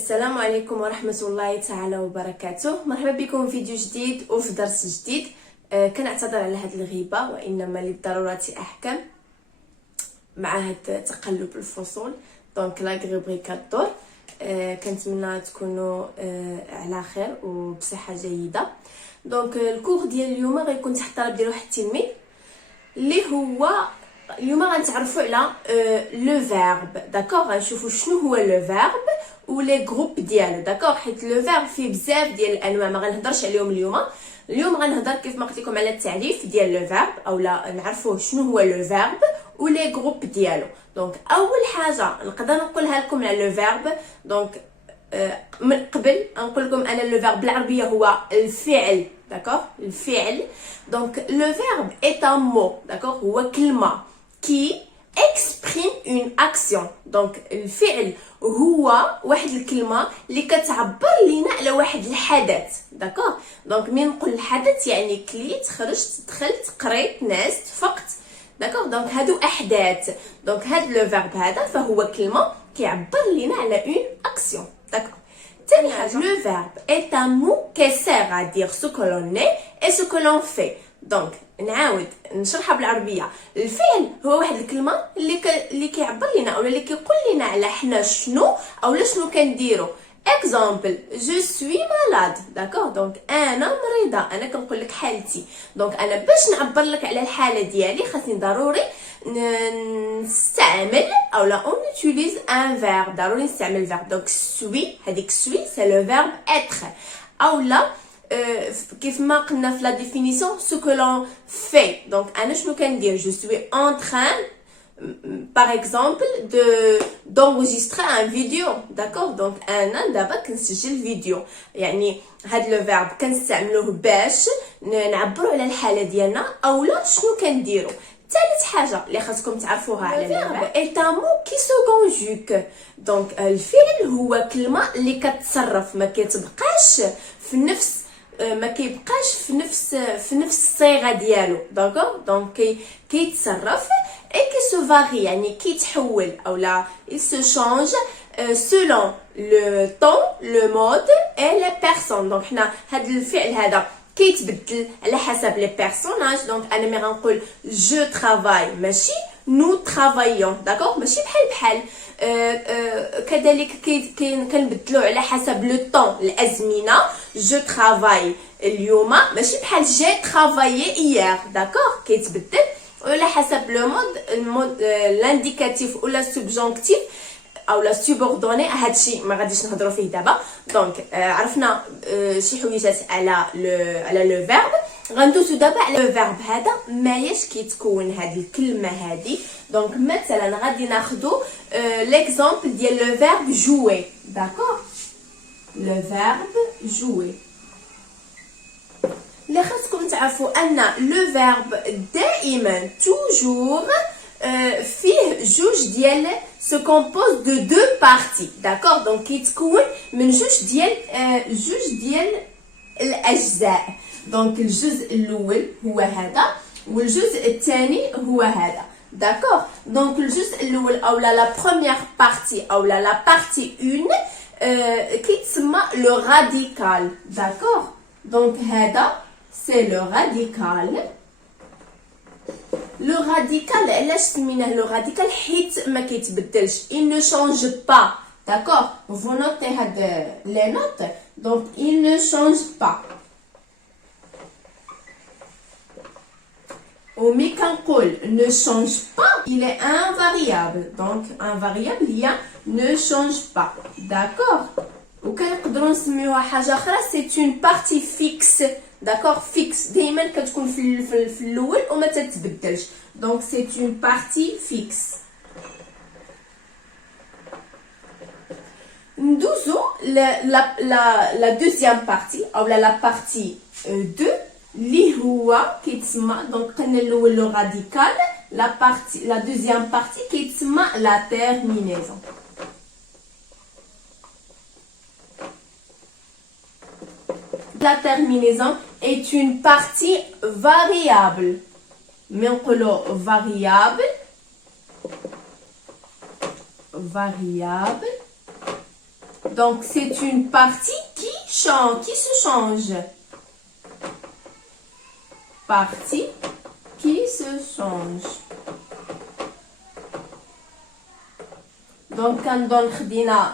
السلام عليكم ورحمة الله تعالى وبركاته. مرحبا بكم في فيديو جديد وفي درس جديد. كنعتذر على هذه الغيبة، وإنما للضرورات أحكام مع هذا تقلب الفصول. دونك لا غيبري كدور. كنتمنى تكونوا على خير وبصحة جيدة. دونك الكور ديال اليوم غيكون تحت الطلب ديال واحد التلميذ اللي هو اليوم غنتعرفوا على لو فيرب. داكوغ، غنشوفوا شنو هو لو فيرب ولي جروب ديالو. داكوغ، حيت لو فيرب فيه بزاف ديال الانواع ما غنهضرش عليهم اليوم غنهضر كيف ما قلت لكم على التعريف ديال لو فيرب، اولا نعرفوا شنو هو لو فيرب ولي جروب ديالو. دونك اول حاجه نقدر نقولها لكم على لو فيرب، دونك من قبل نقول لكم انا لو فيرب بالعربيه هو الفعل. داكوغ، الفعل. دونك لو فيرب est un mot. داكوغ، هو كلمه كي exprime une action. دونك الفعل هو واحد الكلمه اللي كتعبر لينا على واحد الحدث. داكوغ، دونك مين نقول الحدث يعني كليت، خرجت، دخلت، قريت، نست، فقت. داكوغ، دونك هادو احداث. دونك هاد لو فيرب هذا فهو كلمه كيعبر لينا على اون اكسيون. داكوغ. تاني حاجه، لو فيرب est un mot qui sert à dire ce que l'on est et ce que l'on fait. دونك نعاود نشرحها بالعربيه. الفعل هو واحد الكلمه اللي كيعبر لينا اولا اللي كيقول لنا على حنا شنو اولا شنو كنديرو. اكزامبل، جو سوي مالاد. داكوغ، دونك انا مريضه، انا كنقول لك حالتي. دونك انا باش نعبر لك على الحاله ديالي خاصني ضروري نستعمل اولا اون يوتيليز ان فيرب، ضروري نستعمل فيرب. دونك سوي، هذيك سوي سي لو فيرب اتر. اولا كيف ما قلنا في لا ديفينيسيون سو كو لون في. دونك انا شنو كندير؟ جو سوي ان تران par exemple d'enregistrer un vidéo. d'accord. دونك انا دابا كنسجل فيديو، يعني هاد لو فيرب كنستعملوه باش نعبروا على الحاله ديالنا اولا شنو كنديروا. ثالث حاجه اللي خاصكم تعرفوها على الفيرب est un mot qui se conjugue. دونك الفعل هو كلمه اللي كتصرف، ما كتبقاش في نفس الصيغه ديالو. داكوغ، دونك كيتصرف et qui se varie يعني كيتحول اولا il se change selon le temps, le mode et les personnes. دونك حنا هاد الفعل هذا كيتبدل على حسب لي بيرسوناج. دونك انا ملي غنقول جو ترافاي ماشي نو ترافايون. داكوغ، ماشي بحال كذلك كنبدلو على حسب لو طون، الازمنه. جو ترافاي اليوم ماشي بحال جي ترافايي ايير. داكوغ، كيتبدل وعلى حسب لو مود لانديكاتيف ولا سوبجونكتيف اولا سوبوردوني. هادشي ما غاديش نهضروا فيه دابا. دونك عرفنا شي حويجات على لو فيرب. غندوزو دابا على لو فيرب هذا ماياش كيتكون هاد الكلمه هادي. دونك مثلا غادي ناخذوا ليكزامبل ديال لو فيرب جوي. داكوغ، لو فيرب جوي. اللي خاصكم تعرفوا ان لو فيرب دائما توجور فيه جوج ديال se compose de deux parties. d'accord. دونك كيتكون من جوج ديال الاجزاء. دونك الجزء الاول هو هذا والجزء الثاني هو هذا. d'accord. دونك الجزء الاول اولا لا بروميير بارتي اولا لا بارتي 1 كيتسمى لو راديكال. d'accord. دونك هذا سي لو راديكال. لو راديكال علاش سميناه لو راديكال؟ حيت ما كيتبدلش، il ne change pas. d'accord. vous notez هاد les notes. donc il ne change pas. ومي كنقول ne change pas il est invariable. donc invariable هي ne change pas. d'accord. وكنقدروا نسميوها حاجه اخرى c'est une partie fixe. داكوغ، فيكس دائما كتكون في الاول وما تتبدلش. دونك سي اون بارتي فيكس. ندوزو لا دوزيام بارتي اولا لا بارتي 2 اللي هو كيتسمى. دونك قلنا الاول لو راديكال، لا دوزيام بارتي كيتسمى لا تيرمينيزون. La terminaison est une partie variable. Mais on variable Donc, c'est une partie qui change, qui se change. Partie qui se change. Donc, كنظن خدينا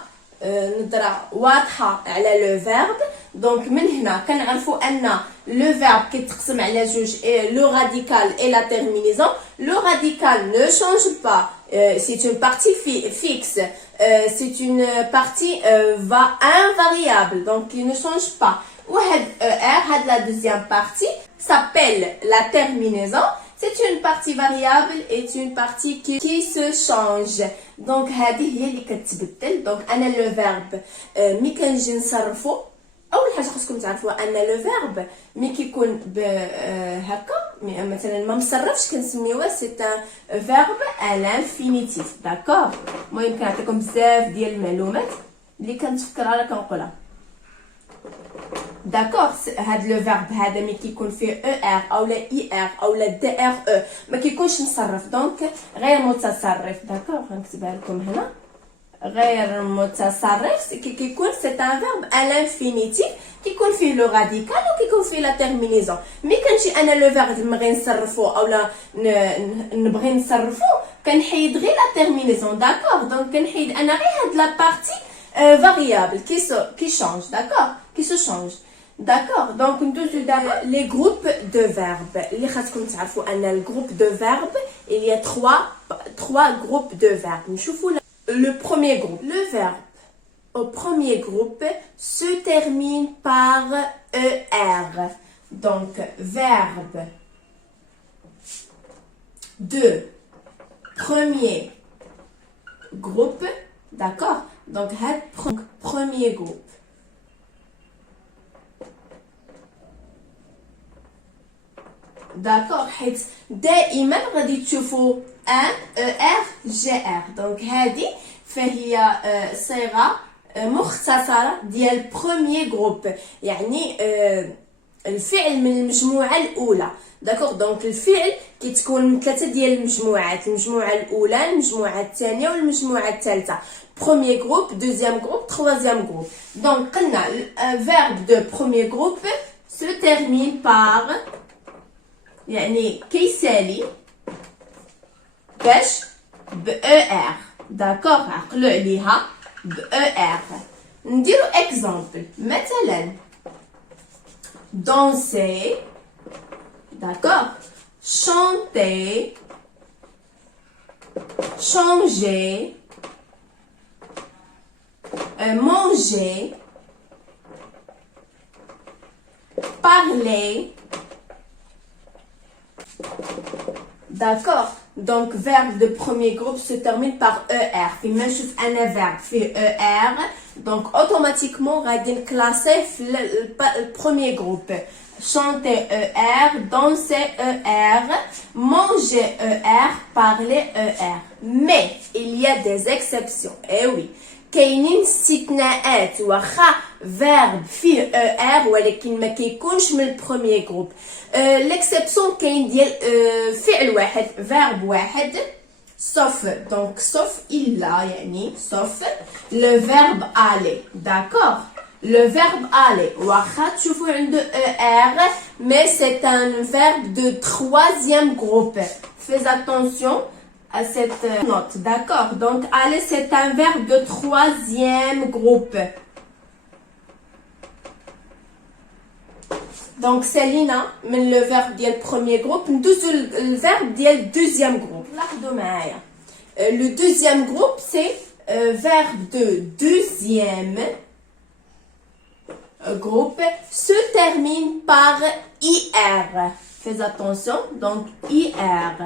نظرة واضحة على لو فيرب. دونك من هنا كنعرفوا ان لو فيرب كيتقسم على جوج لو راديكال et la terminaison. Le radical ne change pas, c'est une partie fixe, c'est une partie invariable, donc il ne change pas. وهاد هاد la deuxième partie s'appelle la terminaison. C'est une partie variable et une partie qui se change. Donc هذه هي اللي كتبدل. Donc انا لو فيرب مي كنجي نصرفو، اول حاجه خصكم تعرفوا ان لو فيرب مي كيكون هكا مثلا ما مصرفش كنسميوه سي ان فيرب ا لانفينيتيف. داكور. المهم كنعطيكم بزاف ديال المعلومات اللي كنتفكرها راه كنقولها. داكور. هاد لو فيرب هذا مي كيكون فيه او ار او لا اي ار او لا دي ار او ما كيكونش مصرف، دونك غير متصرف. داكور. غنكتبها لكم هنا. غير متصرف كيكون سي ان فيرب ا لانفينيتيف، كيكون فيه لو راديكال وكيكون فيه لا تيرمينيزون. مي كنجي انا لو فيرب نبغي نصرفو اولا نبغي نصرفو كنحيد غير لا تيرمينيزون. داكور. دونك كنحيد انا غير هاد لا بارتي variable qui change. D'accord, qui se change. D'accord. Donc ندوزو دابا les groupes de verbes. اللي خاصكم تعرفوا ان الجروب de verbes il y a trois groupes de verbes. نشوفوا le premier groupe. Le verbe au premier groupe se termine par ER. Donc verbe de premier groupe. D'accord. Donc هاد premier groupe. داكور. حيت دائما غادي تشوفوا ان ار جي ار. دونك هذه فهي صيغه مختصره ديال بروميير جروب، يعني الفعل من المجموعه الاولى. داكور. دونك الفعل كيتكون من ثلاثه ديال المجموعات، المجموعه الاولى، المجموعه الثانيه والمجموعه الثالثه. Premier groupe, deuxième groupe, troisième groupe. Donc, un verbe de premier groupe se termine par يعني كيسالي باش ب ER. داكور. عقلوا عليها ب ER. نديرو اكزامبل. مثلا danser. D'accord. Chanter. Changer. Manger. Parler. D'accord. Donc verbe de premier groupe se termine par ER. فيما نشوف أنا verbe فيه ER donc automatiquement غادي نكلاسيه في le premier groupe. Chanter ER, danser ER, manger ER, parler ER. Mais il y a des exceptions. Eh oui. كاينين استثناءات واخا فيرب فيه ER ولكن ما كيكونش من البروميير جروب. ليكسيبسيون كاين ديال فعل واحد، فيرب واحد، sauf donc sauf الا يعني sauf le verbe aller. D'accord. Le verbe aller واخا تشوفوا عنده ER mais c'est un verbe de troisième groupe. Fais attention à cette note. D'accord. Donc aller c'est un verbe de troisième groupe. Donc سالينا من le verbe ديال premier groupe ندوزو le verbe ديال deuxième groupe. لاحظوا معايا. Le deuxième groupe c'est verbe de deuxième groupe se termine par IR. Fais attention. Donc IR.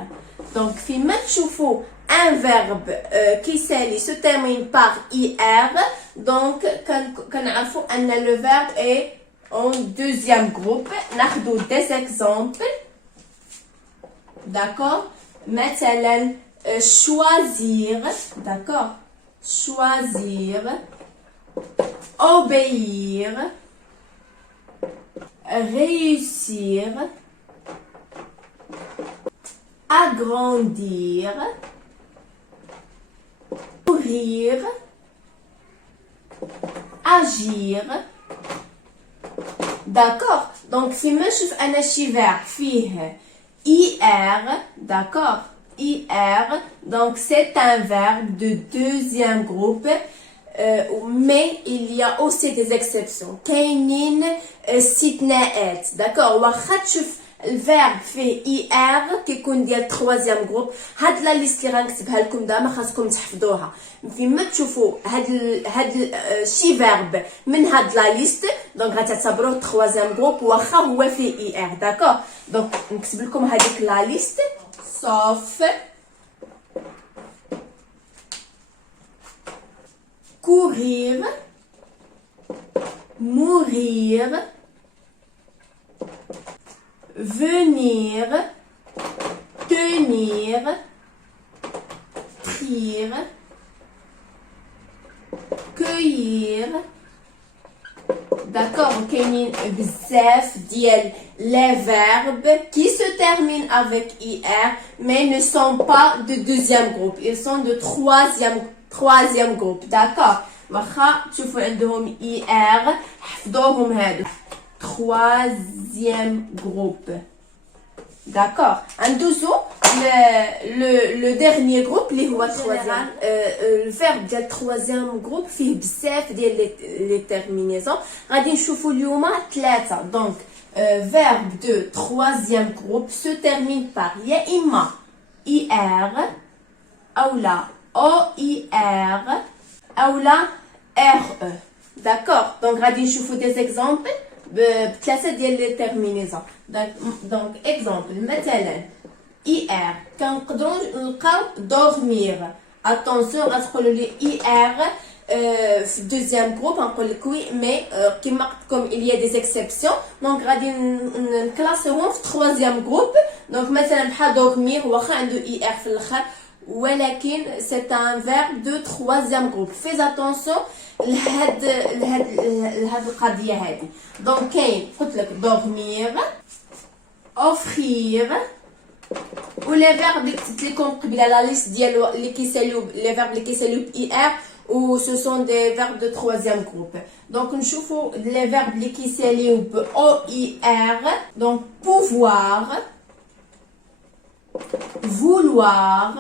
Donc فيما تشوفوا un verbe كيسالي se termine par IR donc كنعرفوا ان le verbe est en deuxième groupe. ناخذوا des exemples. D'accord. مثلا choisir. D'accord. Choisir. Obéir. Réussir. Agrandir. Courir. agir. D'accord. Donc فيما نشوف انا شي verbe فيه ir, d'accord, ir, donc c'est un verbe de deuxième groupe, mais il y a aussi des exceptions. كاينين استثناءات. d'accord. واخا تشوف الفيرب فيه اي ار كيكون ديال تروازيام جروب، هاد لا ليست اللي غنكتبها لكم دابا خاصكم تحفظوها. فيما تشوفوا هاد شي فيرب من هاد لا ليست دونك غتعتبروه تروازيام جروب واخا هو فيه اي ار. داكوغ. دونك نكتب لكم هذيك لا ليست. sauf courir, mourir, venir, tenir, rire, cueillir. D'accord, كاينين بزاف ديال les verbes qui se terminent avec ir mais ne sont pas de deuxième groupe, ils sont de troisième groupe. d'accord. واخا تشوفوا عندهم ir حفظوهم هادو troisième groupe. d'accord. ندوزو le dernier groupe اللي هو troisième. الفيرب ديال troisième groupe فيه بزاف ديال les terminaisons. غادي نشوفوا اليوم ثلاثه. donc verbe de troisième groupe se termine par يا اما ir اولا oir اولا re. d'accord. donc غادي نشوفوا des exemples بثلاثه ديال لي terminaisons. donc exemple مثلا ir كنقدروا نلقاو dormir. attention غتقولوا لي ir في deuxième groupe غنقول لك وي مي كيما قلت لكم il y a des exceptions دونك غادي نكلاسيوهم في troisième groupe. دونك مثلا بحال dormir واخا عنده ir في الاخر ولكن c'est un verbe de troisième groupe. fais attention لهاد القضيه هذه. دونك كاين قلت لك dormir, offrir و لي فيرب اللي كتبت لكم قبيله لا ليست ديال اللي كيساليو لي فيرب اللي كيساليو ب ار و سو سون دي فيرب دو troisième groupe. دونك نشوفوا لي فيرب اللي كيساليو ب او اي ار. دونك pouvoir, vouloir,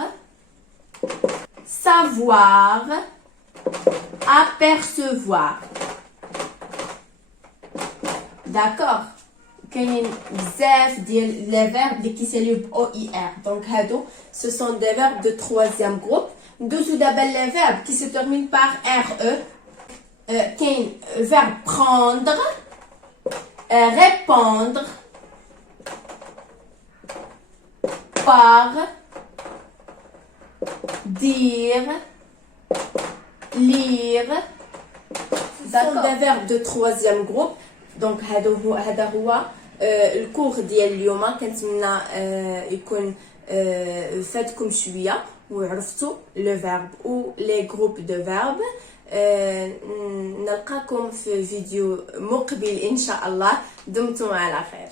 savoir, apercevoir. d'accord. كاين بزاف ديال لي فيرب اللي كيساليو ب او اي ار دونك هادو سو سون دي فيرب دو troisième groupe. ندوزو دابا لي فيرب كي se termine par re. كاين فيرب prendre, répondre, par, dire, lire. d'accord. des verbes de troisième groupe. دونك هذا هو الكور ديال اليوم. كنتمنى يكون فاتكم شويه وعرفتوا لو فيرب و لي جروب دو فيرب. نلقاكم في فيديو مقبل ان شاء الله. دمتم على خير.